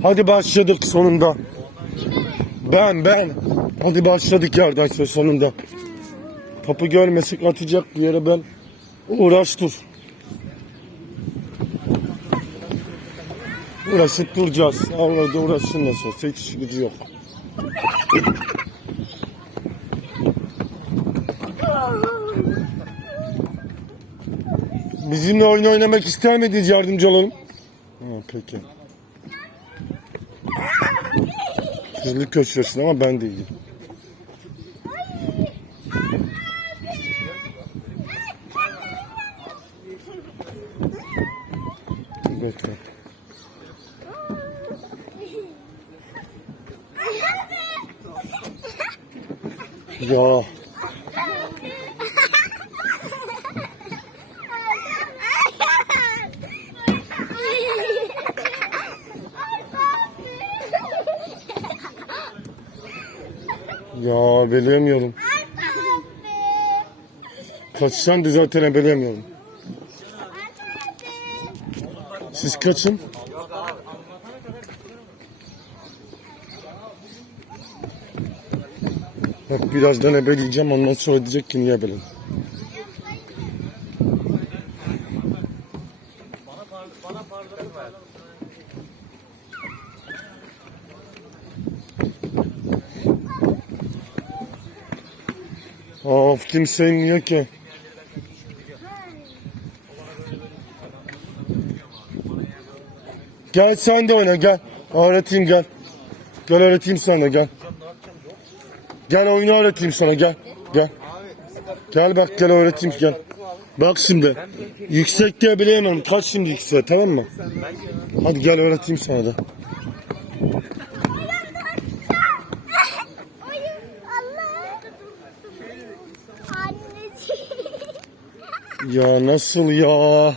Hadi başladık sonunda. Ben ben. Hadi başladık arkadaşlar sonunda. Topu görmesek atacak bir yere ben uğraş dur. Uğraşıp duracağız. Orada uğraşsın nasıl olsa hiç işi gücü yok. Bizimle oyun oynamak ister miydiniz yardımcı olalım? Ha, peki. Hızlı koşuyorsun ama ben de iyiyim. Bekle. Ya ya bilemiyorum. Kaçsan da zaten bilemiyorum. Siz kaçın. Bak birazdan ebeleyeceğim ondan sonra diyecek ki niye ebeledim. Kimse inmiyor ki. Gel sen de oyna gel. Öğreteyim gel. Gel öğreteyim sana gel. Gel oyunu öğreteyim sana gel. Gel. Gel bak gel öğreteyim gel. Bak şimdi. Yüksek diye bileyemem. Kaç şimdi yüksek tamam mı? Hadi gel öğreteyim sana da. Ya nasıl ya?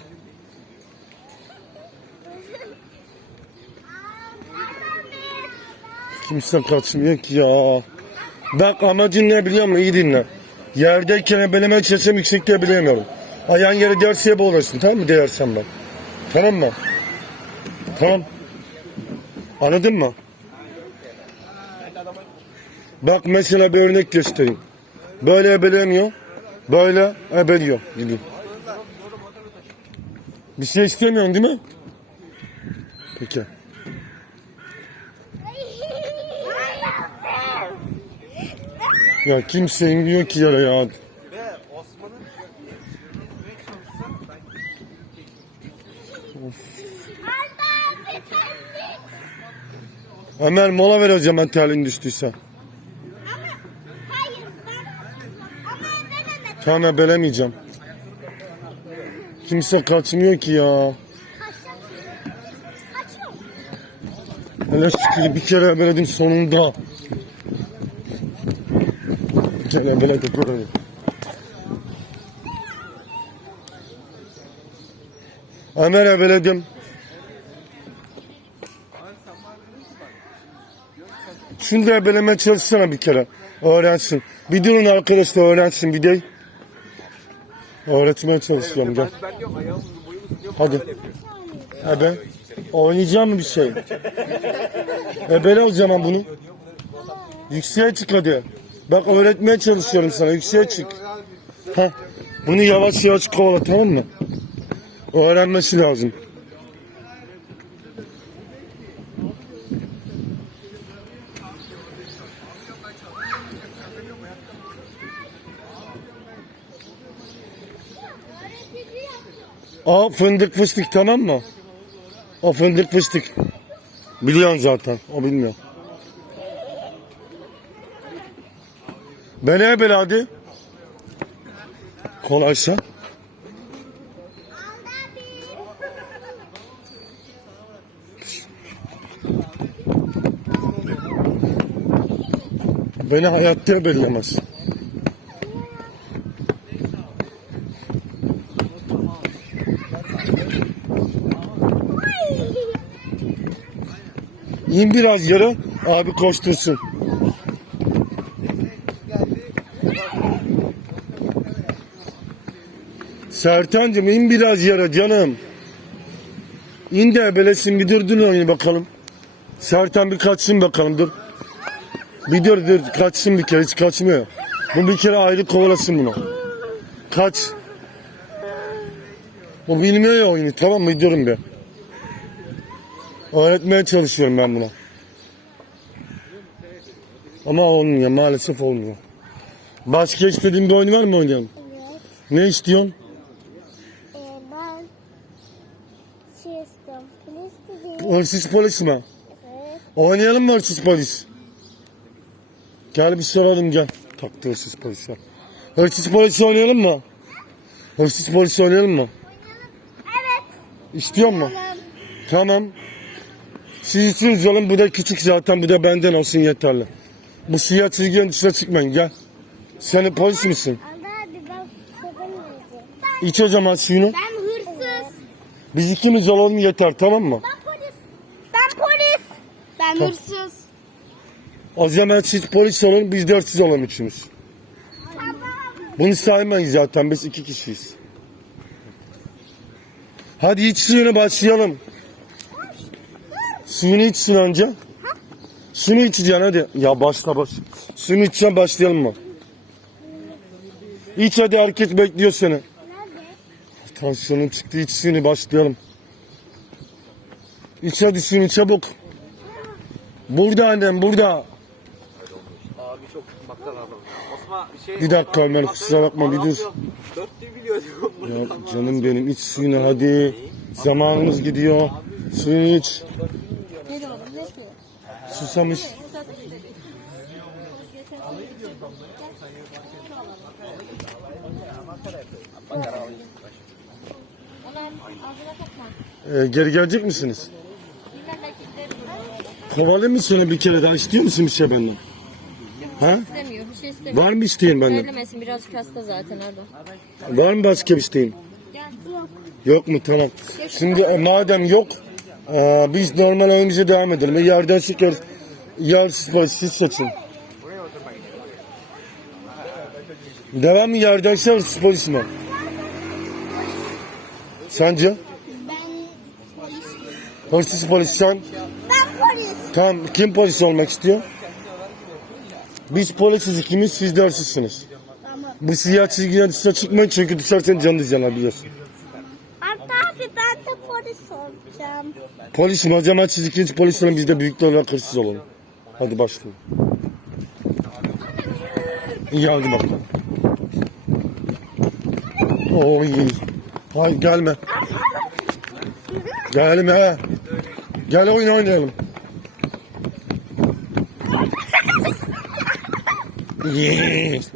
Kimse kaçmıyor ki ya. Bak amacın ne biliyor musun? İyi dinle. Yerdeyken ebelemeye çalışsam yüksekte bilemiyorum. Ayağın yere dersiye boğulasın tamam mı değersen ben. Tamam mı? Tamam. Anladın mı? Bak mesela bir örnek göstereyim. Böyle ebelemiyor. Böyle ebeliyor gibi. Bir şey istemiyorsun değil mi? Peki. Ya kimse inmiyor ki yere ya. Ömer mola ver o zaman terliğin düştüyse. Ama hayır ben ama denemedim. Tamam belemeyeceğim. Kimse kaçmıyor ki ya. Hele şükür bir kere ebeledim sonunda. Bir kere ebeledim böyle. Ömer ebeledim. Şunu da ebeleme çalışsana bir kere. Öğrensin. Bir durun arkadaşlar öğrensin bir de. Öğretmeye çalışıyorum gel. Ben diyorum ayağım boyum uzun Hadi. Ebe. Oynayacağım mı bir şey? Ebele o zaman bunu. Yükseğe çık hadi. Bak öğretmeye çalışıyorum sana. Yükseğe çık. Heh. Bunu yavaş yavaş kovala tamam mı? Öğrenmesi lazım. Aa fındık fıstık tamam mı? O fındık fıstık. Biliyorsun zaten. O bilmiyor. Ben ne böyle hadi? Kolaysa. Beni hayatta belirlemez. İn biraz yere abi koştursun. Sertancım in biraz yere canım. İn de ebelesin bir durdun oyunu bakalım. Sertan bir kaçsın bakalım dur. Bir dur dur kaçsın bir kere hiç kaçmıyor. Bu bir kere ayrı kovalasın bunu. Kaç. Bu bilmiyor ya oyunu tamam mı diyorum bir. Öğretmeye çalışıyorum ben buna. Ama olmuyor maalesef olmuyor. Başka istediğin bir oyun var mı oynayalım? Evet. Ne istiyorsun? Ee, ben şey istiyorum. Polis dediğim. Hırsız polis mi? Evet. Oynayalım mı hırsız polis? Gel bir soralım gel. Taktı hırsız polis ya. Hırsız polis oynayalım mı? Hırsız polis oynayalım mı? Evet. İstiyor mu? Tamam. Üçünüz olun. Bu da küçük zaten. Bu da benden olsun yeterli. Bu siyah çizginin dışına çıkmayın. Gel. Sen polis misin? Abi ben sevinmeyeceğim. İç o zaman suyunu. Ben hırsız. Biz ikimiz olalım yeter tamam mı? Ben polis. Ben polis. Ben Tamam. hırsız. O zaman siz polis olun. Biz hırsız olalım üçümüz. Bunu saymayız zaten. Biz iki kişiyiz. Hadi iç suyunu başlayalım. Suyunu içsin önce. Suyunu içeceksin hadi. Ya başla baş. Suyunu içeceksin başlayalım mı? İç hadi herkes bekliyor seni. Nerede? Tansiyonun çıktı iç suyunu başlayalım. İç hadi suyunu çabuk. Burada annem burada. Abi çok bakkal. Osman şey... Bir dakika Ömer kusura bakma bir dur. Ya canım benim iç suyunu hadi. Zamanımız gidiyor. Suyunu iç. Susamış. Ee, geri gelecek misiniz? Kovalayayım mı seni bir kere daha? İstiyor musun bir şey benden? Ha? İstemiyor, bir şey istemiyor. Var mı isteğin benden? Söylemesin, birazcık hasta zaten orada. Var mı başka bir isteğin? Yok. Yok mu? Tamam. Şimdi e, madem yok e, biz normal oyunumuza devam edelim. Yerden çıkıyoruz. Yer siz, siz seçin. Devam mı yerden siz polis mi? Sence? Ben polis. Hırsız polis sen. Ben polis. Tamam kim polis olmak istiyor? Biz polisiz ikimiz siz de hırsızsınız. Tamam. Bu siyah çizgiden dışına çıkmayın çünkü düşersen canınız yanar biliyorsun. Hatta abi ben de polis olacağım. Polisim o zaman siz ikiniz polis olun biz de büyükler olarak hırsız olalım. Hadi başlayalım. İyi hadi bakalım. Oy. Hayır gelme. Gelme. Gel oyun oynayalım. Yes.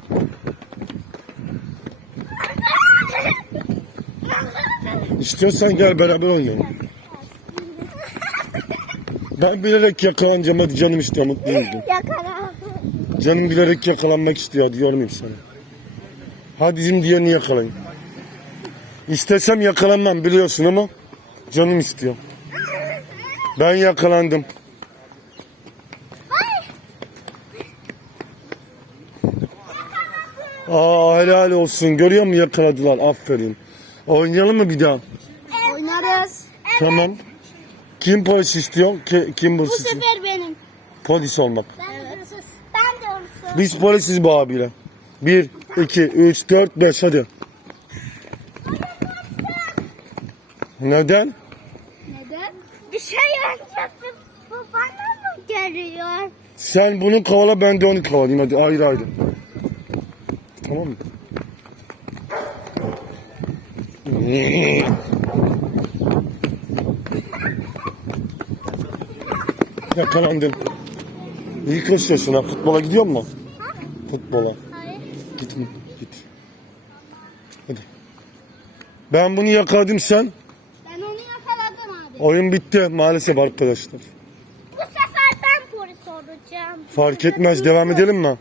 İstiyorsan gel beraber oynayalım. Ben bilerek yakalanacağım hadi canım istiyor mutluyum. Yakala. Canım bilerek yakalanmak istiyor hadi yormayayım seni. Hadi şimdi diğerini yakalayın. İstesem yakalanmam biliyorsun ama canım istiyor. Ben yakalandım. Aa helal olsun. Görüyor musun yakaladılar. Aferin. Oynayalım mı bir daha? Oynarız. Tamam. Kim polis istiyor? Ki- kim Bu hırsız? sefer benim. Polis olmak. Ben de hırsız. Ben de hırsız. Biz polisiz bu abiyle. 1, 2, 3, 4, 5 hadi. Neden? Neden? Bir şey yapacaksın. Bu bana mı geliyor? Sen bunu kovala ben de onu kovalayayım hadi ayrı ayrı. Tamam mı? Yakalandın. İyi koşuyorsun ha. Futbola gidiyor mu? Futbola. Hayır. Git? Git. Hadi. Ben bunu yakaladım sen. Ben onu yakaladım abi. Oyun bitti maalesef arkadaşlar. Bu sefer ben polis olacağım. Fark etmez. Devam edelim mi?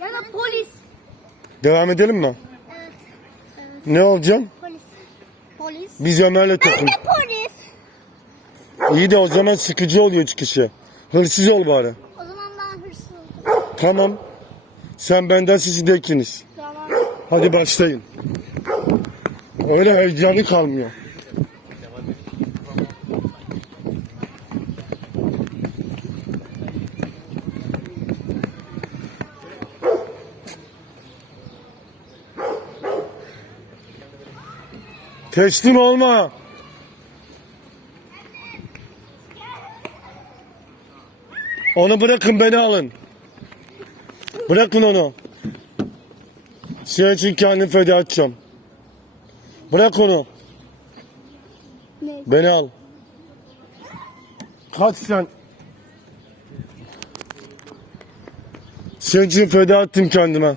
Ya da polis. Devam edelim mi? Evet. Ne olacağım? Polis. Biz Ömer'le Ben takım. de polis. İyi de o zaman sıkıcı oluyor kişi. Hırsız ol bari. O zaman ben hırsız olacağım. Tamam. Sen benden siz de ikiniz. Tamam. Hadi başlayın. Öyle heyecanı kalmıyor. Teslim olma. Onu bırakın beni alın. Bırakın onu. Senin için kendimi feda edeceğim. Bırak onu. Ne? Beni al. Kaç sen. Senin için feda ettim kendime.